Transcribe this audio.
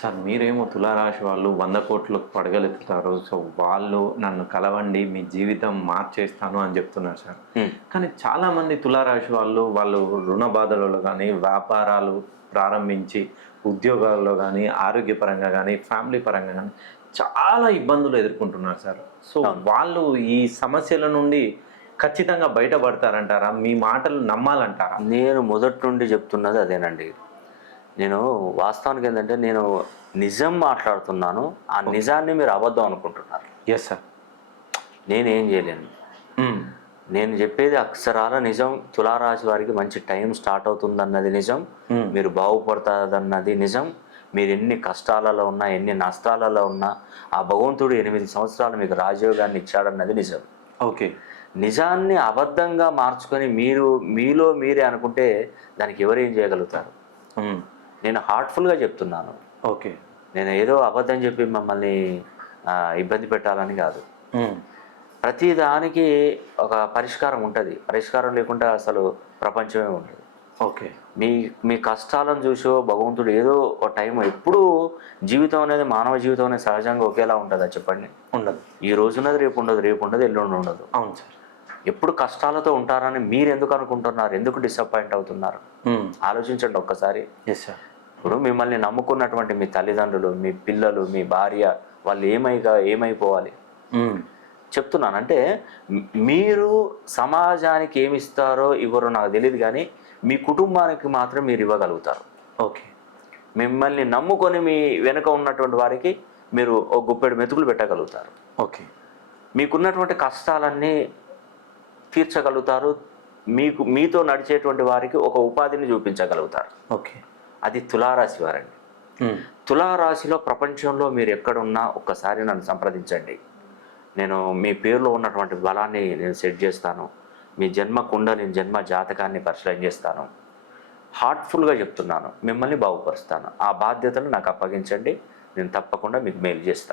Sir మీరేమో తులారాశి వాళ్ళు 100 కోట్లకు పడగలెత్తుతారు. సో, వాళ్ళు నన్ను కలవండి, మీ జీవితం మార్చేస్తాను అని చెప్తున్నారు సార్. హ్మ్. కానీ చాలామంది తులారాశి వాళ్ళు రుణ బాధలలో గానీ, వ్యాపారాలు ప్రారంభించి, ఉద్యోగాల్లో గానీ, ఆరోగ్యపరంగా గానీ, ఫ్యామిలీ పరంగా గానీ చాలా ఇబ్బందులు ఎదుర్కొంటున్నారు సార్. సో, అవును. వాళ్ళు ఈ సమస్యల నుండి ఖచ్చితంగా బయటపడతారంటారా? మీ మాటలు నమ్మాలంటారా? నేను మొదటి నుండి చెప్తున్నది అదేనండి. నేను వాస్తవానికి ఏంటంటే నేను నిజం మాట్లాడుతున్నాను. ఆ నిజాన్ని మీరు అబద్ధం అనుకుంటున్నారు. Yes sir. నేనేం చేయలేను. హ్మ్. నేను చెప్పేది అక్షరాల నిజం. తులారాశి వారికి మంచి టైం స్టార్ట్ అవుతుందన్నది నిజం. హ్మ్. మీరు బాగుపడతాదన్నది నిజం. మీరు ఎన్ని కష్టాలలో ఉన్నా, ఎన్ని నష్టాలలో ఉన్నా, ఆ భగవంతుడు 8 సంవత్సరాలు మీకు రాజయోగాన్ని ఇచ్చాడన్నది నిజం. ఓకే. నిజాన్ని అబద్ధంగా మార్చుకొని మీలో మీరే అనుకుంటే దానికి ఎవరేం చేయగలుగుతారు? హ్మ్. నేను హార్ట్ఫుల్గా చెప్తున్నాను. ఓకే. నేను ఏదో అబద్ధం చెప్పి మమ్మల్ని ఇబ్బంది పెట్టాలని కాదు. హ్మ్. ప్రతి దానికి ఒక పరిష్కారం ఉంటుంది. పరిష్కారం లేకుండా అసలు ప్రపంచమే ఉండదు. ఓకే. మీ మీ కష్టాలను చూసో భగవంతుడు ఏదో ఒక టైం ఎప్పుడూ జీవితం అనేది మానవ జీవితం అనేది సహజంగా ఒకేలా ఉంటుందా చెప్పండి? ఉండదు. ఈ రోజున్నది రేపు ఉండదు, రేపు ఉండదు, ఎల్లుండి ఉండదు. అవును సార్. ఎప్పుడు కష్టాలతో ఉంటారని మీరు ఎందుకు అనుకుంటున్నారు? ఎందుకు డిసప్పాయింట్ అవుతున్నారు? ఆలోచించండి ఒక్కసారి. Yes sir. ఇప్పుడు మిమ్మల్ని నమ్ముకున్నటువంటి మీ తల్లిదండ్రులు, మీ పిల్లలు, మీ భార్య వాళ్ళు ఏమైపోవాలి? చెప్తున్నాను అంటే మీరు సమాజానికి ఏమి ఇస్తారో ఇవ్వరో నాకు తెలియదు, కానీ మీ కుటుంబానికి మాత్రం మీరు ఇవ్వగలుగుతారు. ఓకే. మిమ్మల్ని నమ్ముకొని మీ వెనుక ఉన్నటువంటి వారికి మీరు ఒక గుప్పెడు మెతుకులు పెట్టగలుగుతారు. ఓకే. మీకున్నటువంటి కష్టాలన్నీ తీర్చగలుగుతారు. మీతో నడిచేటువంటి వారికి ఒక ఉపాధిని చూపించగలుగుతారు. ఓకే. అది తులారాశి వారండి. తులారాశిలో ప్రపంచంలో మీరు ఎక్కడున్నా ఒక్కసారి నన్ను సంప్రదించండి. నేను మీ పేరులో ఉన్నటువంటి బలాన్ని నేను సెట్ చేస్తాను. మీ జన్మ కుండలిని, జన్మ జాతకాన్ని పరిశీలన చేస్తాను. హార్ట్ఫుల్గా చెప్తున్నాను, మిమ్మల్ని బాగుపరుస్తాను. ఆ బాధ్యతను నాకు అప్పగించండి. నేను తప్పకుండా మీకు మేలు చేస్తాను.